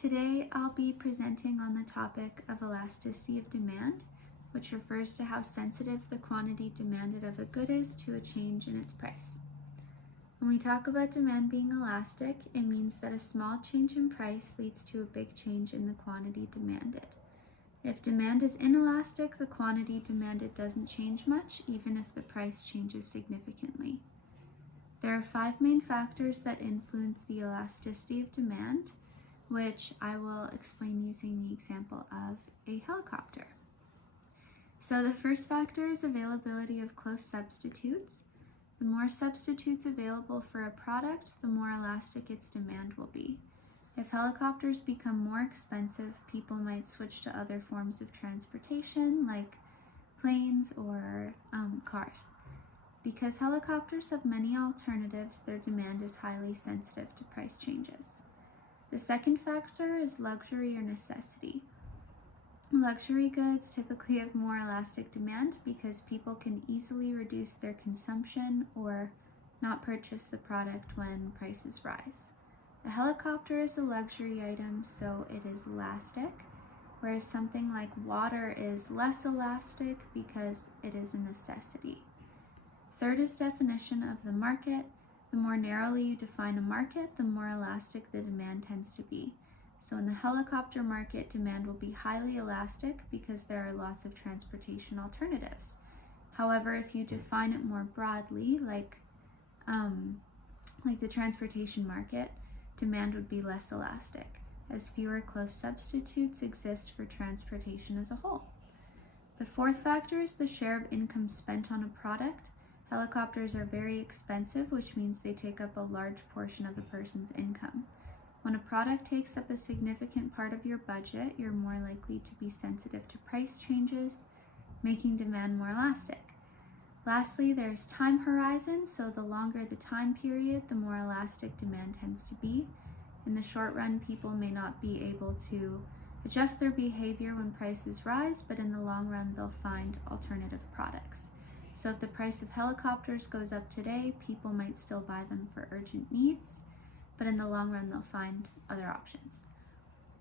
Today I'll be presenting on the topic of elasticity of demand, which refers to how sensitive the quantity demanded of a good is to a change in its price. When we talk about demand being elastic, it means that a small change in price leads to a big change in the quantity demanded. If demand is inelastic, the quantity demanded doesn't change much, even if the price changes significantly. There are 5 main factors that influence the elasticity of demand, which I will explain using the example of a helicopter. So the first factor is availability of close substitutes. The more substitutes available for a product, the more elastic its demand will be. If helicopters become more expensive, people might switch to other forms of transportation like planes or cars. Because helicopters have many alternatives, their demand is highly sensitive to price changes. The second factor is luxury or necessity. Luxury goods typically have more elastic demand because people can easily reduce their consumption or not purchase the product when prices rise. A helicopter is a luxury item, so it is elastic, whereas something like water is less elastic because it is a necessity. Third is definition of the market. The more narrowly you define a market, the more elastic the demand tends to be. So in the helicopter market, demand will be highly elastic because there are lots of transportation alternatives. However, if you define it more broadly, like the transportation market, demand would be less elastic, as fewer close substitutes exist for transportation as a whole. The fourth factor is the share of income spent on a product. Helicopters are very expensive, which means they take up a large portion of a person's income. When a product takes up a significant part of your budget, you're more likely to be sensitive to price changes, making demand more elastic. Lastly, there's time horizon, so the longer the time period, the more elastic demand tends to be. In the short run, people may not be able to adjust their behavior when prices rise, but in the long run, they'll find alternative products. So if the price of helicopters goes up today, people might still buy them for urgent needs, but in the long run, they'll find other options.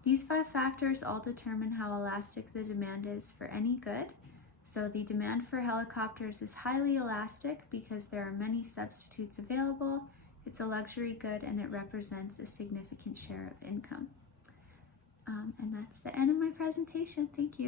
These 5 factors all determine how elastic the demand is for any good. So the demand for helicopters is highly elastic because there are many substitutes available. It's a luxury good and it represents a significant share of income. And that's the end of my presentation. Thank you.